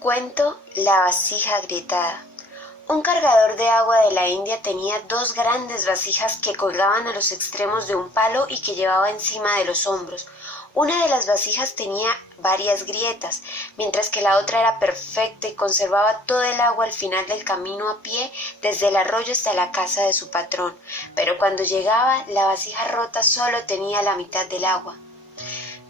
Cuento La vasija agrietada. Un cargador de agua de la India tenía dos grandes vasijas que colgaban a los extremos de un palo y que llevaba encima de los hombros. Una de las vasijas tenía varias grietas, mientras que la otra era perfecta y conservaba todo el agua al final del camino a pie desde el arroyo hasta la casa de su patrón. Pero cuando llegaba, la vasija rota solo tenía la mitad del agua.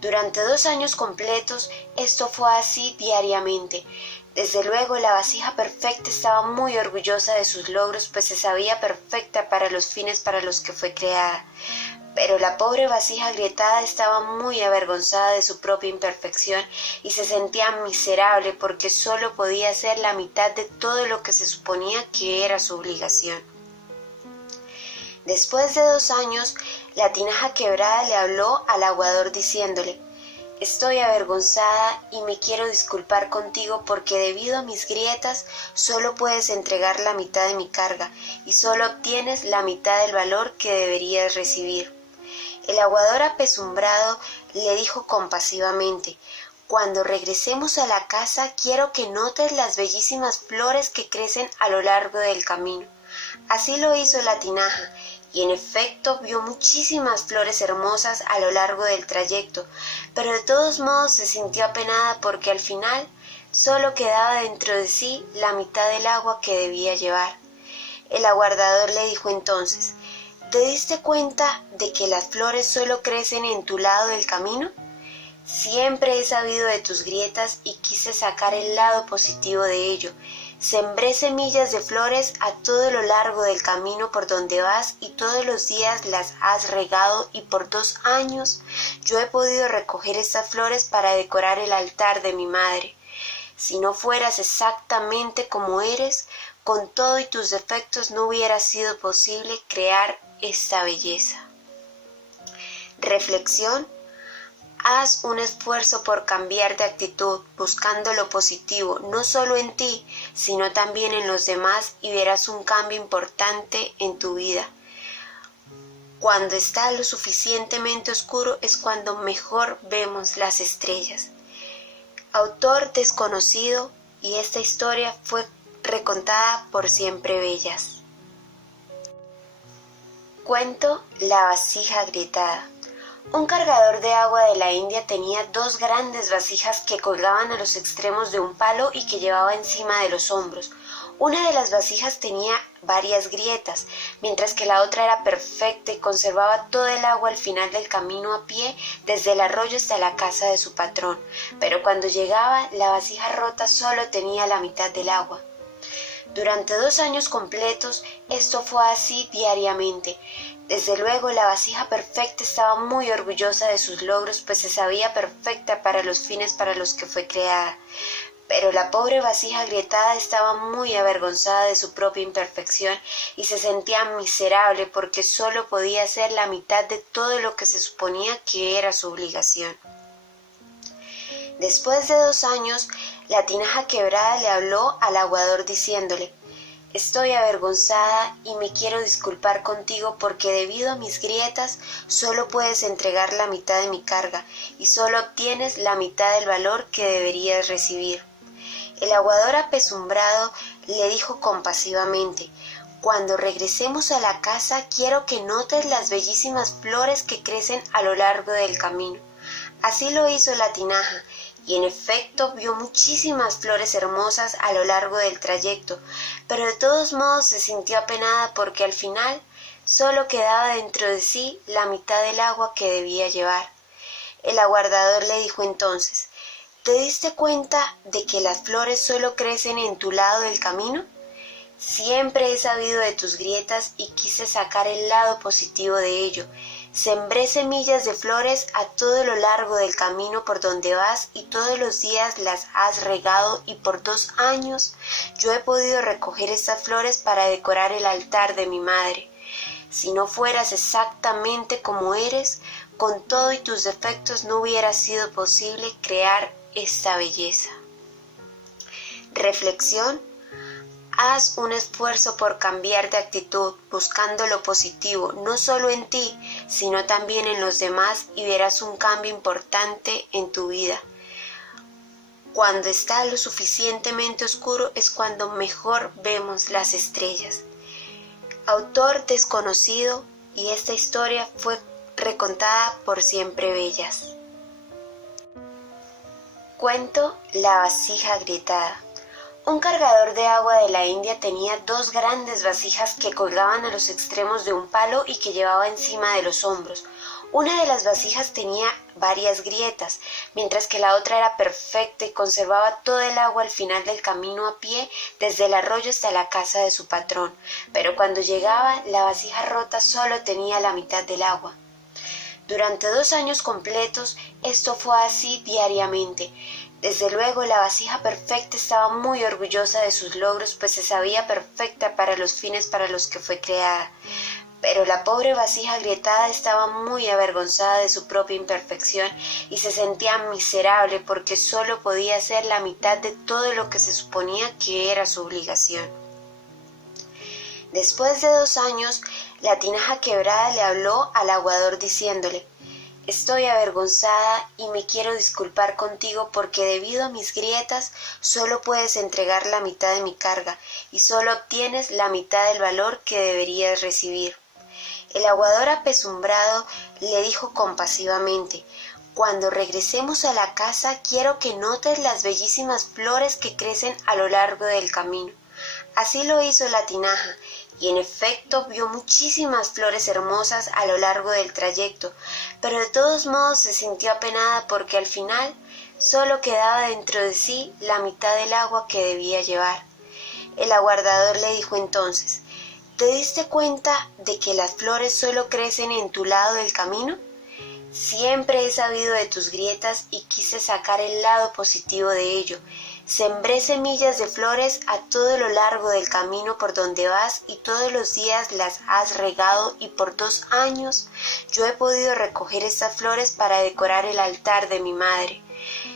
Durante 2 años completos esto fue así diariamente. Desde luego la vasija perfecta estaba muy orgullosa de sus logros, pues se sabía perfecta para los fines para los que fue creada. Pero la pobre vasija agrietada estaba muy avergonzada de su propia imperfección y se sentía miserable porque solo podía hacer la mitad de todo lo que se suponía que era su obligación. Después de 2 años, la tinaja quebrada le habló al aguador diciéndole: «Estoy avergonzada y me quiero disculpar contigo porque debido a mis grietas solo puedes entregar la mitad de mi carga y solo obtienes la mitad del valor que deberías recibir». El aguador apesumbrado le dijo compasivamente: «Cuando regresemos a la casa quiero que notes las bellísimas flores que crecen a lo largo del camino». Así lo hizo la tinaja, y en efecto vio muchísimas flores hermosas a lo largo del trayecto, pero de todos modos se sintió apenada porque al final solo quedaba dentro de sí la mitad del agua que debía llevar. El aguardador le dijo entonces: «¿Te diste cuenta de que las flores solo crecen en tu lado del camino? Siempre he sabido de tus grietas y quise sacar el lado positivo de ello. Sembré semillas de flores a todo lo largo del camino por donde vas y todos los días las has regado y por 2 años yo he podido recoger estas flores para decorar el altar de mi madre. Si no fueras exactamente como eres, con todo y tus defectos no hubiera sido posible crear esta belleza». Reflexión: haz un esfuerzo por cambiar de actitud, buscando lo positivo, no solo en ti, sino también en los demás, y verás un cambio importante en tu vida. Cuando está lo suficientemente oscuro es cuando mejor vemos las estrellas. Autor desconocido, y esta historia fue recontada por Siempre Bellas. Cuento La vasija agrietada. Un cargador de agua de la India tenía dos grandes vasijas que colgaban a los extremos de un palo y que llevaba encima de los hombros. Una de las vasijas tenía varias grietas, mientras que la otra era perfecta y conservaba todo el agua al final del camino a pie desde el arroyo hasta la casa de su patrón. Pero cuando llegaba, la vasija rota solo tenía la mitad del agua. Durante 2 años completos esto fue así diariamente. Desde luego la vasija perfecta estaba muy orgullosa de sus logros, pues se sabía perfecta para los fines para los que fue creada. Pero la pobre vasija agrietada estaba muy avergonzada de su propia imperfección y se sentía miserable porque solo podía hacer la mitad de todo lo que se suponía que era su obligación. Después de 2 años, la tinaja quebrada le habló al aguador diciéndole: «Estoy avergonzada y me quiero disculpar contigo porque debido a mis grietas solo puedes entregar la mitad de mi carga y solo obtienes la mitad del valor que deberías recibir». El aguador apesumbrado le dijo compasivamente: «Cuando regresemos a la casa quiero que notes las bellísimas flores que crecen a lo largo del camino». Así lo hizo la tinaja, y en efecto vio muchísimas flores hermosas a lo largo del trayecto, pero de todos modos se sintió apenada porque al final solo quedaba dentro de sí la mitad del agua que debía llevar. El aguardador le dijo entonces: «¿Te diste cuenta de que las flores solo crecen en tu lado del camino? Siempre he sabido de tus grietas y quise sacar el lado positivo de ello. Sembré semillas de flores a todo lo largo del camino por donde vas y todos los días las has regado y por 2 años yo he podido recoger estas flores para decorar el altar de mi madre. Si no fueras exactamente como eres, con todo y tus defectos no hubiera sido posible crear esta belleza». Reflexión: haz un esfuerzo por cambiar de actitud, buscando lo positivo, no solo en ti, sino también en los demás, y verás un cambio importante en tu vida. Cuando está lo suficientemente oscuro es cuando mejor vemos las estrellas. Autor desconocido, y esta historia fue recontada por Siempre Bellas. Cuento La vasija agrietada. Un cargador de agua de la India tenía dos grandes vasijas que colgaban a los extremos de un palo y que llevaba encima de los hombros. Una de las vasijas tenía varias grietas, mientras que la otra era perfecta y conservaba todo el agua al final del camino a pie desde el arroyo hasta la casa de su patrón. Pero cuando llegaba, la vasija rota solo tenía la mitad del agua. Durante 2 años completos, esto fue así diariamente. Desde luego, la vasija perfecta estaba muy orgullosa de sus logros, pues se sabía perfecta para los fines para los que fue creada. Pero la pobre vasija agrietada estaba muy avergonzada de su propia imperfección y se sentía miserable porque solo podía hacer la mitad de todo lo que se suponía que era su obligación. Después de 2 años, la tinaja quebrada le habló al aguador diciéndole: «Estoy avergonzada y me quiero disculpar contigo porque debido a mis grietas solo puedes entregar la mitad de mi carga y solo obtienes la mitad del valor que deberías recibir». El aguador apesumbrado le dijo compasivamente: «Cuando regresemos a la casa quiero que notes las bellísimas flores que crecen a lo largo del camino». Así lo hizo la tinaja, y en efecto vio muchísimas flores hermosas a lo largo del trayecto, pero de todos modos se sintió apenada porque al final solo quedaba dentro de sí la mitad del agua que debía llevar. El aguardador le dijo entonces: «¿Te diste cuenta de que las flores solo crecen en tu lado del camino? Siempre he sabido de tus grietas y quise sacar el lado positivo de ello. Sembré semillas de flores a todo lo largo del camino por donde vas y todos los días las has regado y por 2 años yo he podido recoger estas flores para decorar el altar de mi madre.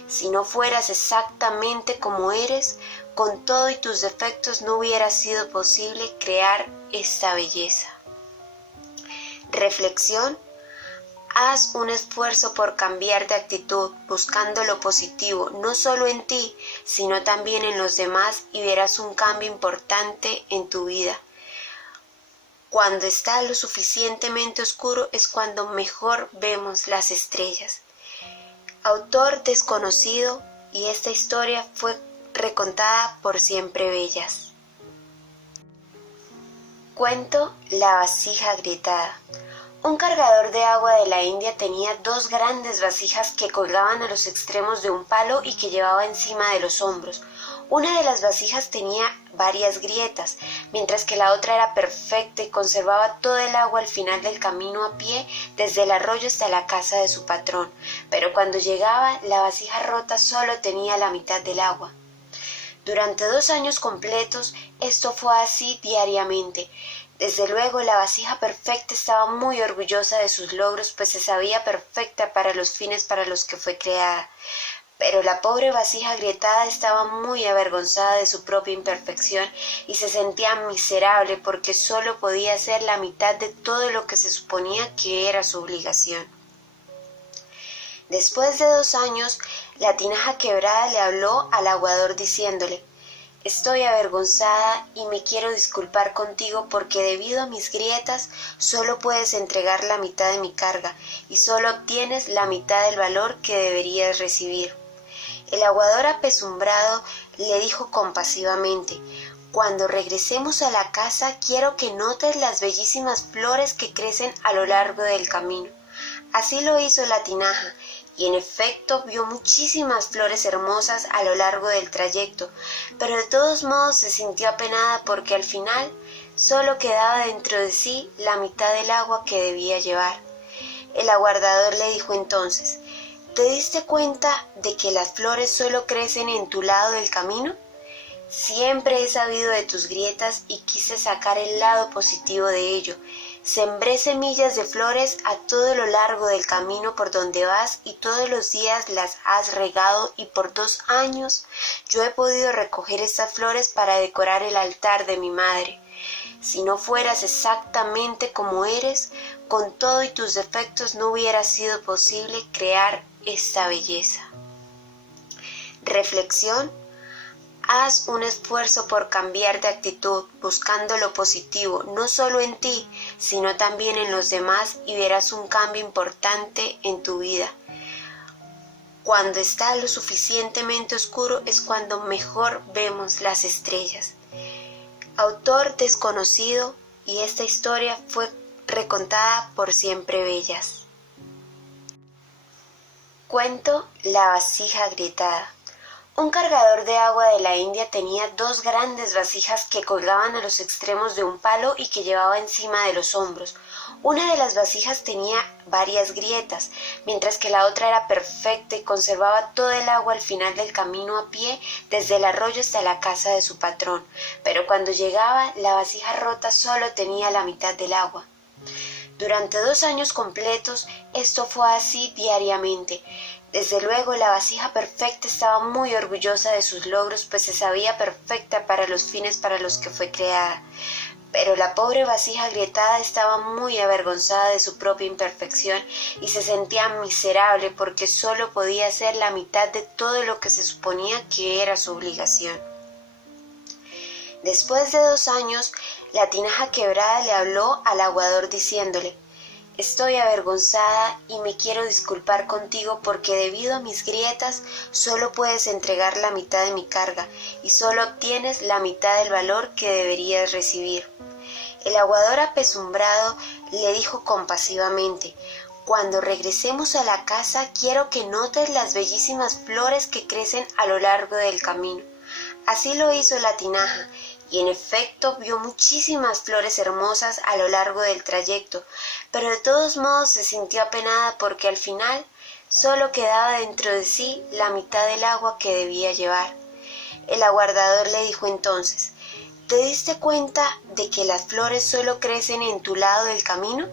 Si no fueras exactamente como eres, con todo y tus defectos no hubiera sido posible crear esta belleza». Reflexión: haz un esfuerzo por cambiar de actitud, buscando lo positivo, no solo en ti, sino también en los demás, y verás un cambio importante en tu vida. Cuando está lo suficientemente oscuro es cuando mejor vemos las estrellas. Autor desconocido, y esta historia fue recontada por Siempre Bellas. Cuento La vasija agrietada. Un cargador de agua de la India tenía 2 grandes vasijas que colgaban a los extremos de un palo y que llevaba encima de los hombros. Una de las vasijas tenía varias grietas, mientras que la otra era perfecta y conservaba todo el agua al final del camino a pie desde el arroyo hasta la casa de su patrón. Pero cuando llegaba, la vasija rota solo tenía la mitad del agua. Durante 2 años completos, esto fue así diariamente. Desde luego, la vasija perfecta estaba muy orgullosa de sus logros, pues se sabía perfecta para los fines para los que fue creada. Pero la pobre vasija agrietada estaba muy avergonzada de su propia imperfección y se sentía miserable porque solo podía hacer la mitad de todo lo que se suponía que era su obligación. Después de 2 años, la tinaja quebrada le habló al aguador diciéndole: «Estoy avergonzada y me quiero disculpar contigo porque debido a mis grietas solo puedes entregar la mitad de mi carga y solo obtienes la mitad del valor que deberías recibir». El aguador apesumbrado le dijo compasivamente: «Cuando regresemos a la casa quiero que notes las bellísimas flores que crecen a lo largo del camino». Así lo hizo la tinaja, y en efecto vio muchísimas flores hermosas a lo largo del trayecto, pero de todos modos se sintió apenada porque al final solo quedaba dentro de sí la mitad del agua que debía llevar. El aguardador le dijo entonces: «¿Te diste cuenta de que las flores solo crecen en tu lado del camino? Siempre he sabido de tus grietas y quise sacar el lado positivo de ello. Sembré semillas de flores a todo lo largo del camino por donde vas y todos los días las has regado y por 2 años yo he podido recoger estas flores para decorar el altar de mi madre. Si no fueras exactamente como eres, con todo y tus defectos no hubiera sido posible crear esta belleza». Reflexión: haz un esfuerzo por cambiar de actitud, buscando lo positivo, no solo en ti, sino también en los demás, y verás un cambio importante en tu vida. Cuando está lo suficientemente oscuro es cuando mejor vemos las estrellas. Autor desconocido, y esta historia fue recontada por Siempre Bellas. Cuento: La vasija agrietada. Un cargador de agua de la India tenía dos grandes vasijas que colgaban a los extremos de un palo y que llevaba encima de los hombros. Una de las vasijas tenía varias grietas, mientras que la otra era perfecta y conservaba todo el agua al final del camino a pie desde el arroyo hasta la casa de su patrón. Pero cuando llegaba, la vasija rota solo tenía la mitad del agua. Durante 2 años completos, esto fue así diariamente. Desde luego, la vasija perfecta estaba muy orgullosa de sus logros, pues se sabía perfecta para los fines para los que fue creada. Pero la pobre vasija agrietada estaba muy avergonzada de su propia imperfección y se sentía miserable porque solo podía hacer la mitad de todo lo que se suponía que era su obligación. Después de 2 años, la tinaja quebrada le habló al aguador diciéndole: «Estoy avergonzada y me quiero disculpar contigo porque debido a mis grietas solo puedes entregar la mitad de mi carga y solo obtienes la mitad del valor que deberías recibir». El aguador apesumbrado le dijo compasivamente: «Cuando regresemos a la casa quiero que notes las bellísimas flores que crecen a lo largo del camino». Así lo hizo la tinaja, y en efecto vio muchísimas flores hermosas a lo largo del trayecto, pero de todos modos se sintió apenada porque al final solo quedaba dentro de sí la mitad del agua que debía llevar. El aguardador le dijo entonces: «¿Te diste cuenta de que las flores solo crecen en tu lado del camino?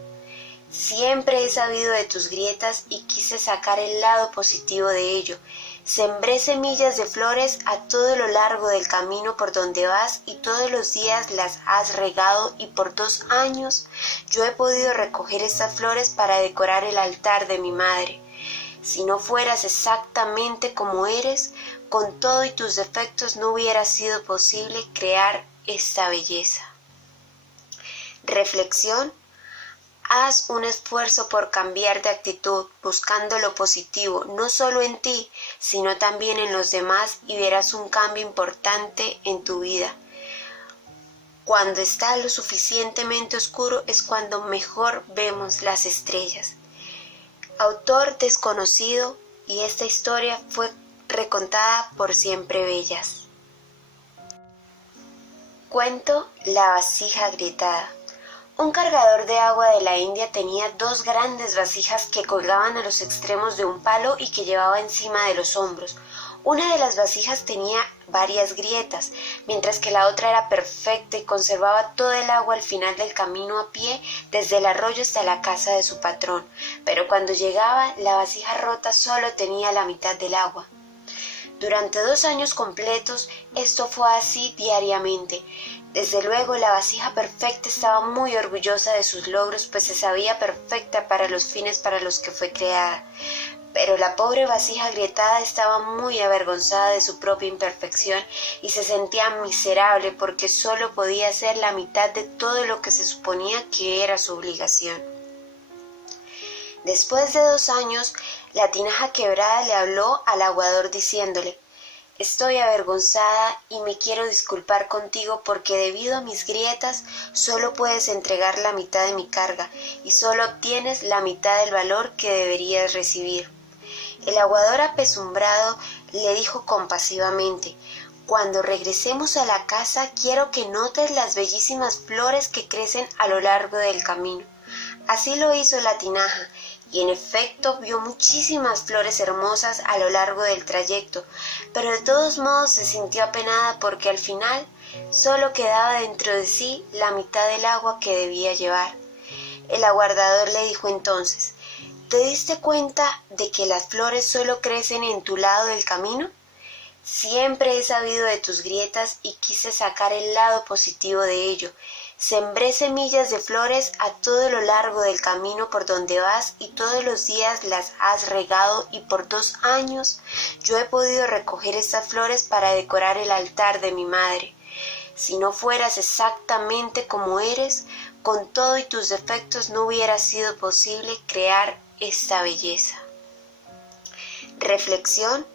Siempre he sabido de tus grietas y quise sacar el lado positivo de ello. Sembré semillas de flores a todo lo largo del camino por donde vas y todos los días las has regado y por 2 años yo he podido recoger estas flores para decorar el altar de mi madre. Si no fueras exactamente como eres, con todo y tus defectos no hubiera sido posible crear esta belleza». Reflexión: haz un esfuerzo por cambiar de actitud, buscando lo positivo, no solo en ti, sino también en los demás, y verás un cambio importante en tu vida. Cuando está lo suficientemente oscuro es cuando mejor vemos las estrellas. Autor desconocido, y esta historia fue recontada por Siempre Bellas. Cuento: La vasija agrietada. Un cargador de agua de la India tenía 2 grandes vasijas que colgaban a los extremos de un palo y que llevaba encima de los hombros. Una de las vasijas tenía varias grietas, mientras que la otra era perfecta y conservaba todo el agua al final del camino a pie desde el arroyo hasta la casa de su patrón. Pero cuando llegaba, la vasija rota solo tenía la mitad del agua. Durante 2 años completos, esto fue así diariamente. Desde luego, la vasija perfecta estaba muy orgullosa de sus logros, pues se sabía perfecta para los fines para los que fue creada. Pero la pobre vasija agrietada estaba muy avergonzada de su propia imperfección y se sentía miserable porque solo podía hacer la mitad de todo lo que se suponía que era su obligación. Después de 2 años, la tinaja quebrada le habló al aguador diciéndole: «Estoy avergonzada y me quiero disculpar contigo porque debido a mis grietas solo puedes entregar la mitad de mi carga y solo obtienes la mitad del valor que deberías recibir». El aguador apesumbrado le dijo compasivamente: «Cuando regresemos a la casa quiero que notes las bellísimas flores que crecen a lo largo del camino». Así lo hizo la tinaja, y en efecto vio muchísimas flores hermosas a lo largo del trayecto, pero de todos modos se sintió apenada porque al final solo quedaba dentro de sí la mitad del agua que debía llevar. El aguardador le dijo entonces: «¿Te diste cuenta de que las flores solo crecen en tu lado del camino? Siempre he sabido de tus grietas y quise sacar el lado positivo de ello. Sembré semillas de flores a todo lo largo del camino por donde vas y todos los días las has regado y por 2 años yo he podido recoger estas flores para decorar el altar de mi madre. Si no fueras exactamente como eres, con todo y tus defectos no hubiera sido posible crear esta belleza. Reflexión.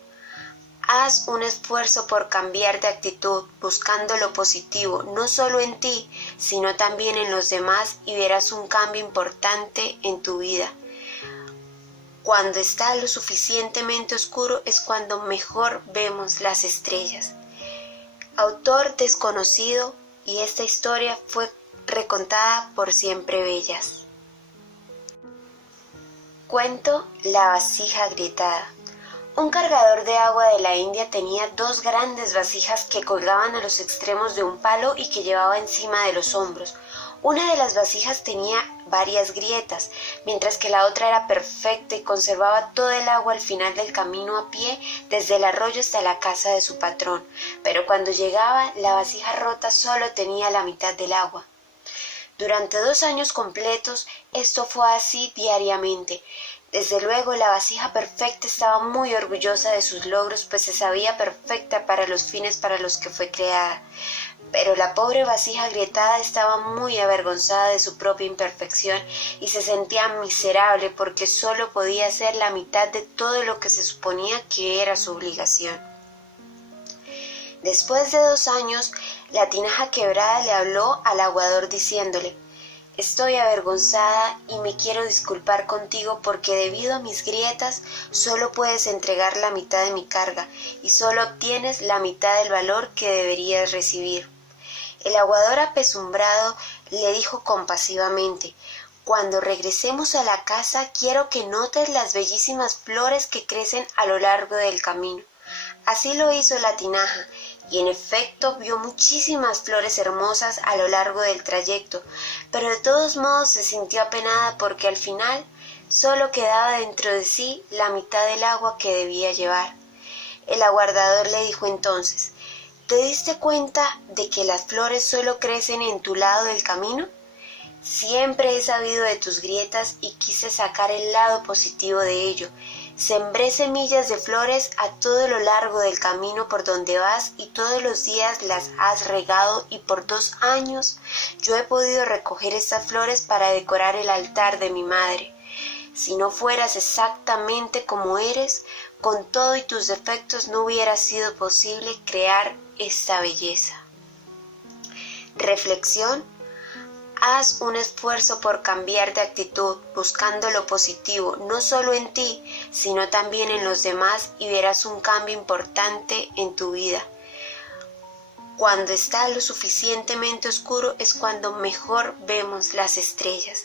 Haz un esfuerzo por cambiar de actitud, buscando lo positivo, no solo en ti, sino también en los demás y verás un cambio importante en tu vida. Cuando está lo suficientemente oscuro es cuando mejor vemos las estrellas. Autor desconocido, y esta historia fue recontada por Siempre Bellas. Cuento La vasija agrietada. Un cargador de agua de la India tenía 2 grandes vasijas que colgaban a los extremos de un palo y que llevaba encima de los hombros. Una de las vasijas tenía varias grietas, mientras que la otra era perfecta y conservaba todo el agua al final del camino a pie desde el arroyo hasta la casa de su patrón. Pero cuando llegaba, la vasija rota solo tenía la mitad del agua. Durante 2 años completos, esto fue así diariamente. Desde luego, la vasija perfecta estaba muy orgullosa de sus logros, pues se sabía perfecta para los fines para los que fue creada. Pero la pobre vasija agrietada estaba muy avergonzada de su propia imperfección y se sentía miserable porque solo podía hacer la mitad de todo lo que se suponía que era su obligación. Después de 2 años, la tinaja quebrada le habló al aguador diciéndole: «Estoy avergonzada y me quiero disculpar contigo porque debido a mis grietas solo puedes entregar la mitad de mi carga y solo obtienes la mitad del valor que deberías recibir». El aguador apesumbrado le dijo compasivamente: «Cuando regresemos a la casa quiero que notes las bellísimas flores que crecen a lo largo del camino». Así lo hizo la tinaja, y en efecto vio muchísimas flores hermosas a lo largo del trayecto, pero de todos modos se sintió apenada porque al final solo quedaba dentro de sí la mitad del agua que debía llevar. El aguardador le dijo entonces: «¿Te diste cuenta de que las flores solo crecen en tu lado del camino? Siempre he sabido de tus grietas y quise sacar el lado positivo de ello. Sembré semillas de flores a todo lo largo del camino por donde vas y todos los días las has regado y por 2 años yo he podido recoger estas flores para decorar el altar de mi madre. Si no fueras exactamente como eres, con todo y tus defectos no hubiera sido posible crear esta belleza». Reflexión. Haz un esfuerzo por cambiar de actitud, buscando lo positivo, no solo en ti, sino también en los demás y verás un cambio importante en tu vida. Cuando está lo suficientemente oscuro es cuando mejor vemos las estrellas.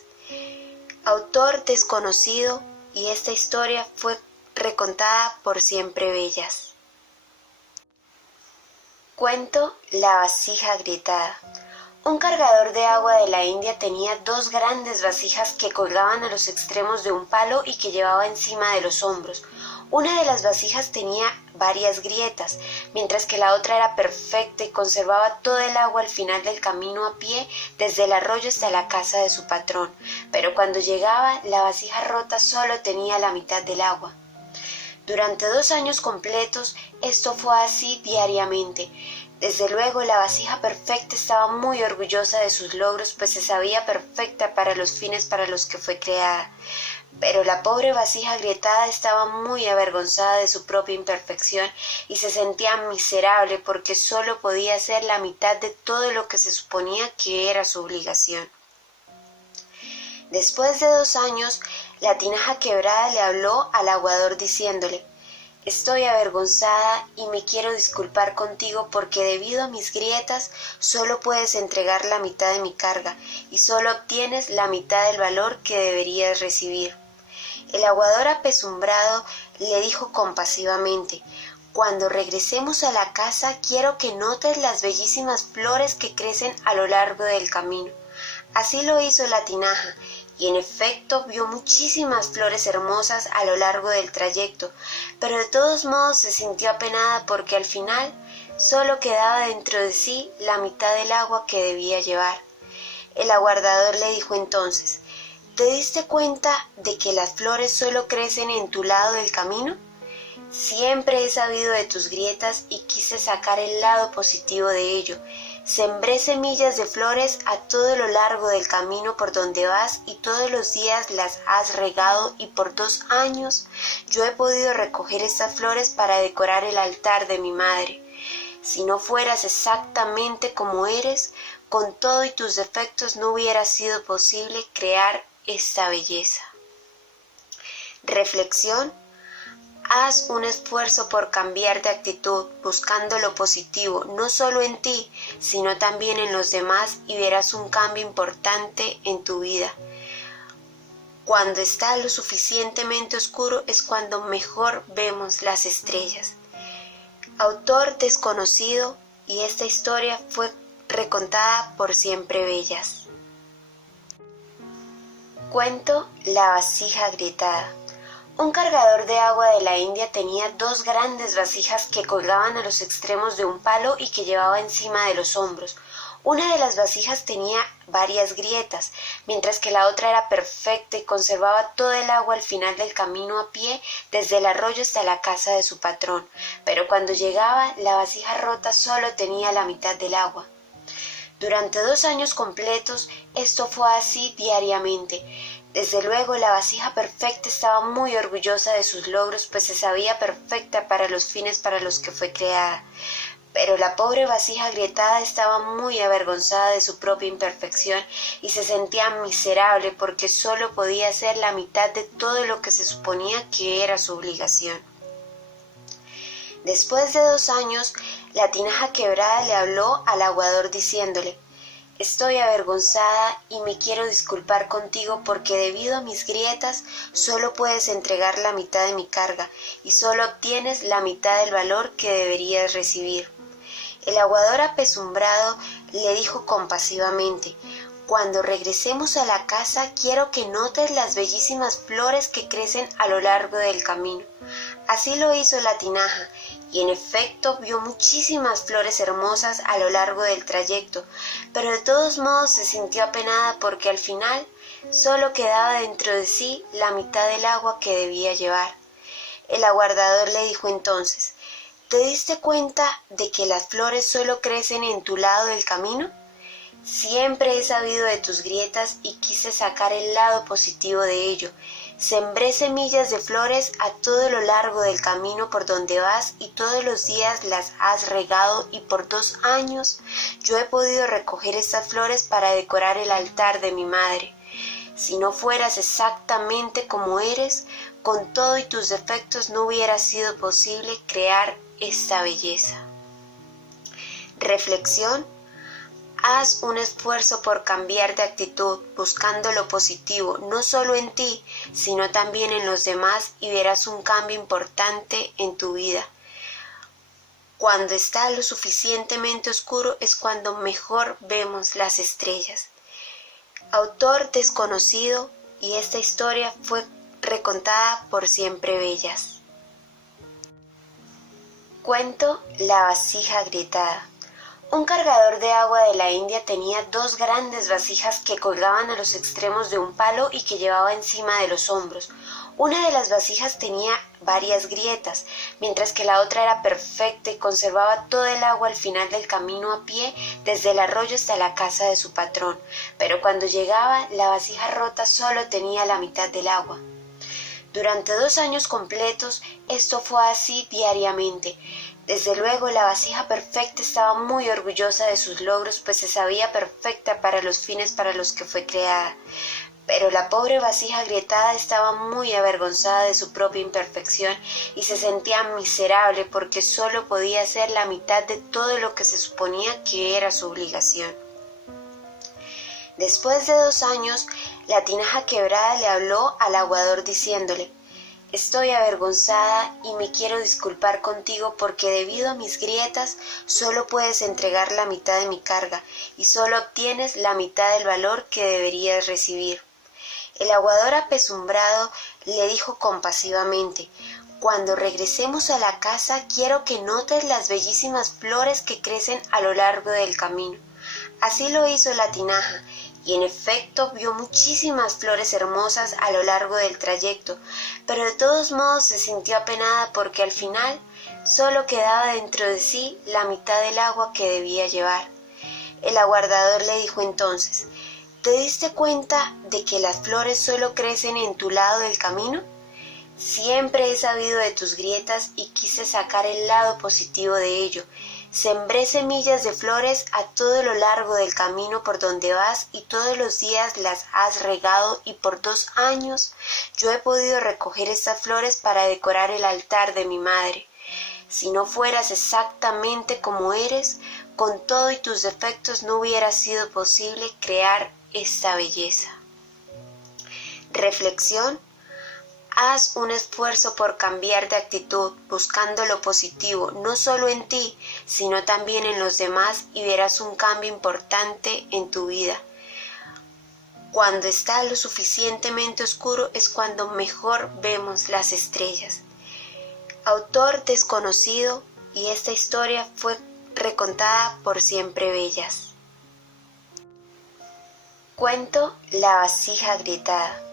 Autor desconocido, y esta historia fue recontada por Siempre Bellas. Cuento La vasija agrietada. Un cargador de agua de la India tenía 2 grandes vasijas que colgaban a los extremos de un palo y que llevaba encima de los hombros. Una de las vasijas tenía varias grietas, mientras que la otra era perfecta y conservaba todo el agua al final del camino a pie desde el arroyo hasta la casa de su patrón. Pero cuando llegaba, la vasija rota solo tenía la mitad del agua. Durante 2 años completos, esto fue así diariamente. Desde luego, la vasija perfecta estaba muy orgullosa de sus logros, pues se sabía perfecta para los fines para los que fue creada. Pero la pobre vasija agrietada estaba muy avergonzada de su propia imperfección y se sentía miserable porque solo podía hacer la mitad de todo lo que se suponía que era su obligación. Después de 2 años, la tinaja quebrada le habló al aguador diciéndole: «Estoy avergonzada y me quiero disculpar contigo porque debido a mis grietas solo puedes entregar la mitad de mi carga y solo obtienes la mitad del valor que deberías recibir». El aguador apesumbrado le dijo compasivamente: «Cuando regresemos a la casa quiero que notes las bellísimas flores que crecen a lo largo del camino». Así lo hizo la tinaja, y en efecto vio muchísimas flores hermosas a lo largo del trayecto, pero de todos modos se sintió apenada porque al final solo quedaba dentro de sí la mitad del agua que debía llevar. El aguardador le dijo entonces: ¿te diste cuenta de que las flores solo crecen en tu lado del camino? Siempre he sabido de tus grietas y quise sacar el lado positivo de ello. Sembré semillas de flores a todo lo largo del camino por donde vas y todos los días las has regado, y por 2 años yo he podido recoger estas flores para decorar el altar de mi madre. Si no fueras exactamente como eres, con todo y tus defectos no hubiera sido posible crear esta belleza. Reflexión: haz un esfuerzo por cambiar de actitud, buscando lo positivo, no solo en ti, sino también en los demás, y verás un cambio importante en tu vida. Cuando está lo suficientemente oscuro es cuando mejor vemos las estrellas. Autor desconocido, y esta historia fue recontada por Siempre Bellas. Cuento La vasija agrietada. Un cargador de agua de la India tenía 2 grandes vasijas que colgaban a los extremos de un palo y que llevaba encima de los hombros. Una de las vasijas tenía varias grietas, mientras que la otra era perfecta y conservaba todo el agua al final del camino a pie, desde el arroyo hasta la casa de su patrón. Pero cuando llegaba, la vasija rota solo tenía la mitad del agua. Durante 2 años completos, esto fue así diariamente. Desde luego, la vasija perfecta estaba muy orgullosa de sus logros, pues se sabía perfecta para los fines para los que fue creada. Pero la pobre vasija agrietada estaba muy avergonzada de su propia imperfección y se sentía miserable porque solo podía hacer la mitad de todo lo que se suponía que era su obligación. Después de 2 años, la tinaja quebrada le habló al aguador diciéndole: estoy avergonzada y me quiero disculpar contigo porque debido a mis grietas solo puedes entregar la mitad de mi carga y solo obtienes la mitad del valor que deberías recibir. El aguador apesumbrado le dijo compasivamente: cuando regresemos a la casa quiero que notes las bellísimas flores que crecen a lo largo del camino. Así lo hizo la tinaja, y en efecto vio muchísimas flores hermosas a lo largo del trayecto, pero de todos modos se sintió apenada porque al final solo quedaba dentro de sí la mitad del agua que debía llevar. El aguardador le dijo entonces: ¿te diste cuenta de que las flores solo crecen en tu lado del camino? Siempre he sabido de tus grietas y quise sacar el lado positivo de ello. Sembré semillas de flores a todo lo largo del camino por donde vas y todos los días las has regado, y por 2 años yo he podido recoger estas flores para decorar el altar de mi madre. Si no fueras exactamente como eres, con todo y tus defectos no hubiera sido posible crear esta belleza. Reflexión: haz un esfuerzo por cambiar de actitud, buscando lo positivo, no solo en ti, sino también en los demás, y verás un cambio importante en tu vida. Cuando está lo suficientemente oscuro es cuando mejor vemos las estrellas. Autor desconocido, y esta historia fue recontada por Siempre Bellas. Cuento La vasija agrietada. Un cargador de agua de la India tenía 2 grandes vasijas que colgaban a los extremos de un palo y que llevaba encima de los hombros. Una de las vasijas tenía varias grietas, mientras que la otra era perfecta y conservaba todo el agua al final del camino a pie, desde el arroyo hasta la casa de su patrón. Pero cuando llegaba, la vasija rota solo tenía la mitad del agua. Durante 2 años completos, esto fue así diariamente. Desde luego, la vasija perfecta estaba muy orgullosa de sus logros, pues se sabía perfecta para los fines para los que fue creada. Pero la pobre vasija agrietada estaba muy avergonzada de su propia imperfección y se sentía miserable porque solo podía hacer la mitad de todo lo que se suponía que era su obligación. Después de 2 años, la tinaja quebrada le habló al aguador diciéndole: estoy avergonzada y me quiero disculpar contigo porque debido a mis grietas solo puedes entregar la mitad de mi carga y solo obtienes la mitad del valor que deberías recibir. El aguador apesumbrado le dijo compasivamente: cuando regresemos a la casa quiero que notes las bellísimas flores que crecen a lo largo del camino. Así lo hizo la tinaja, y en efecto vio muchísimas flores hermosas a lo largo del trayecto, pero de todos modos se sintió apenada porque al final solo quedaba dentro de sí la mitad del agua que debía llevar. El aguardador le dijo entonces: ¿te diste cuenta de que las flores solo crecen en tu lado del camino? Siempre he sabido de tus grietas y quise sacar el lado positivo de ello. Sembré semillas de flores a todo lo largo del camino por donde vas y todos los días las has regado y por 2 años yo he podido recoger estas flores para decorar el altar de mi madre. Si no fueras exactamente como eres, con todo y tus defectos no hubiera sido posible crear esta belleza. Reflexión: haz un esfuerzo por cambiar de actitud, buscando lo positivo, no solo en ti, sino también en los demás, y verás un cambio importante en tu vida. Cuando está lo suficientemente oscuro es cuando mejor vemos las estrellas. Autor desconocido, y esta historia fue recontada por Siempre Bellas. Cuento La vasija agrietada.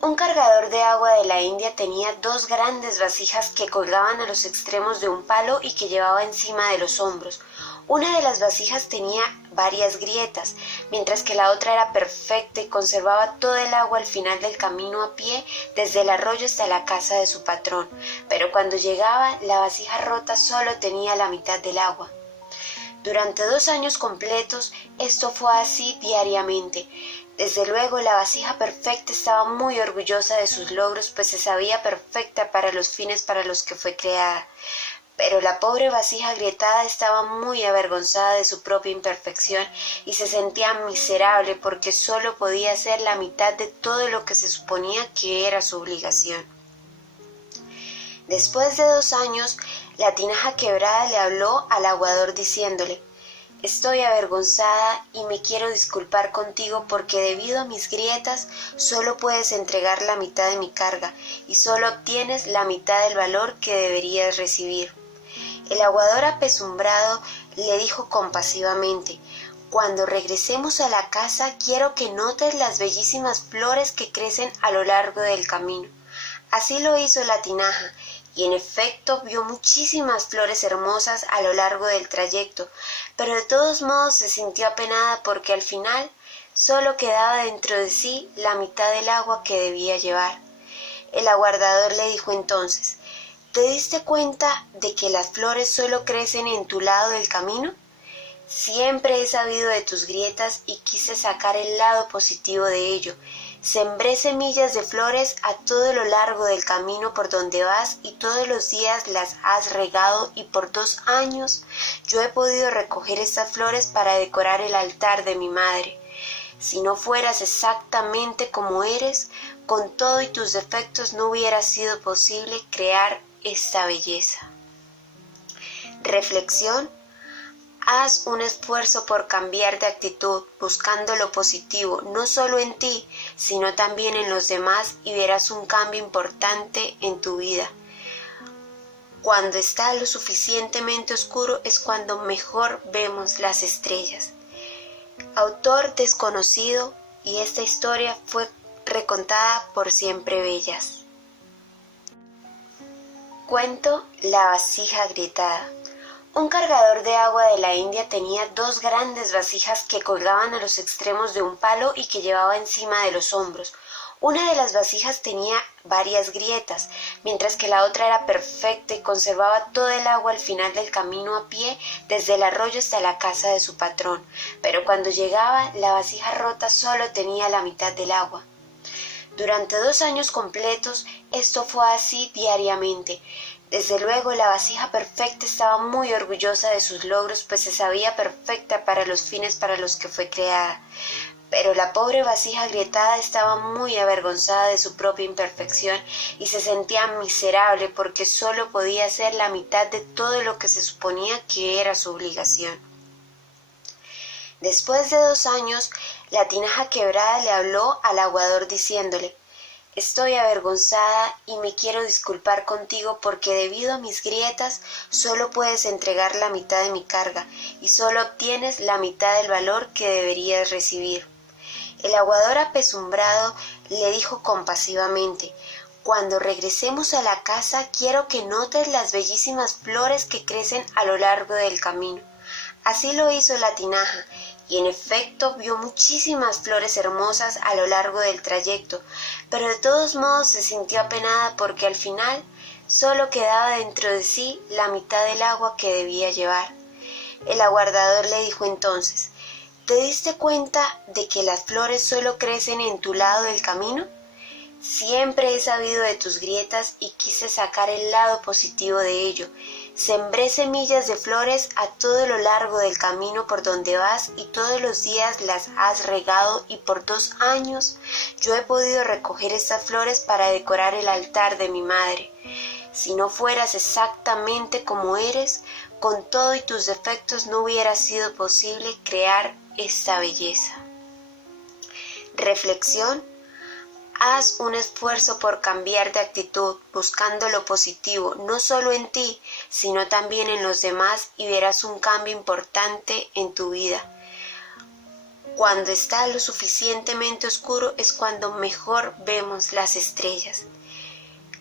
Un cargador de agua de la India tenía 2 grandes vasijas que colgaban a los extremos de un palo y que llevaba encima de los hombros. Una de las vasijas tenía varias grietas, mientras que la otra era perfecta y conservaba todo el agua al final del camino a pie desde el arroyo hasta la casa de su patrón. Pero cuando llegaba, la vasija rota solo tenía la mitad del agua. Durante 2 años completos, esto fue así diariamente. Desde luego, la vasija perfecta estaba muy orgullosa de sus logros, pues se sabía perfecta para los fines para los que fue creada. Pero la pobre vasija agrietada estaba muy avergonzada de su propia imperfección y se sentía miserable porque solo podía hacer la mitad de todo lo que se suponía que era su obligación. Después de 2 años, la tinaja quebrada le habló al aguador diciéndole: estoy avergonzada y me quiero disculpar contigo porque debido a mis grietas solo puedes entregar la mitad de mi carga y solo obtienes la mitad del valor que deberías recibir. El aguador apesumbrado le dijo compasivamente: cuando regresemos a la casa quiero que notes las bellísimas flores que crecen a lo largo del camino. Así lo hizo la tinaja, y en efecto vio muchísimas flores hermosas a lo largo del trayecto, pero de todos modos se sintió apenada porque al final solo quedaba dentro de sí la mitad del agua que debía llevar. El aguardador le dijo entonces: ¿te diste cuenta de que las flores solo crecen en tu lado del camino? Siempre he sabido de tus grietas y quise sacar el lado positivo de ello. Sembré semillas de flores a todo lo largo del camino por donde vas y todos los días las has regado y por 2 años yo he podido recoger estas flores para decorar el altar de mi madre. Si no fueras exactamente como eres, con todo y tus defectos no hubiera sido posible crear esta belleza. Reflexión: haz un esfuerzo por cambiar de actitud, buscando lo positivo, no solo en ti, sino también en los demás, y verás un cambio importante en tu vida. Cuando está lo suficientemente oscuro es cuando mejor vemos las estrellas. Autor desconocido, y esta historia fue recontada por Siempre Bellas. Cuento La vasija agrietada. Un cargador de agua de la India tenía 2 grandes vasijas que colgaban a los extremos de un palo y que llevaba encima de los hombros. Una de las vasijas tenía varias grietas, mientras que la otra era perfecta y conservaba todo el agua al final del camino a pie desde el arroyo hasta la casa de su patrón. Pero cuando llegaba, la vasija rota solo tenía la mitad del agua. Durante 2 años completos, esto fue así diariamente. Desde luego, la vasija perfecta estaba muy orgullosa de sus logros, pues se sabía perfecta para los fines para los que fue creada. Pero la pobre vasija agrietada estaba muy avergonzada de su propia imperfección y se sentía miserable porque solo podía hacer la mitad de todo lo que se suponía que era su obligación. Después de 2 años, la tinaja quebrada le habló al aguador diciéndole: estoy avergonzada y me quiero disculpar contigo porque debido a mis grietas solo puedes entregar la mitad de mi carga y solo obtienes la mitad del valor que deberías recibir. El aguador apesumbrado le dijo compasivamente: «Cuando regresemos a la casa quiero que notes las bellísimas flores que crecen a lo largo del camino». Así lo hizo la tinaja, y en efecto vio muchísimas flores hermosas a lo largo del trayecto, pero de todos modos se sintió apenada porque al final solo quedaba dentro de sí la mitad del agua que debía llevar. El aguardador le dijo entonces: «¿Te diste cuenta de que las flores solo crecen en tu lado del camino? Siempre he sabido de tus grietas y quise sacar el lado positivo de ello. Sembré semillas de flores a todo lo largo del camino por donde vas y todos los días las has regado y por 2 años yo he podido recoger estas flores para decorar el altar de mi madre. Si no fueras exactamente como eres, con todo y tus defectos no hubiera sido posible crear esta belleza». Reflexión: haz un esfuerzo por cambiar de actitud, buscando lo positivo, no solo en ti, sino también en los demás, y verás un cambio importante en tu vida. Cuando está lo suficientemente oscuro es cuando mejor vemos las estrellas.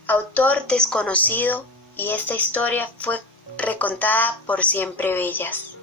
Autor desconocido, y esta historia fue recontada por Siempre Bellas.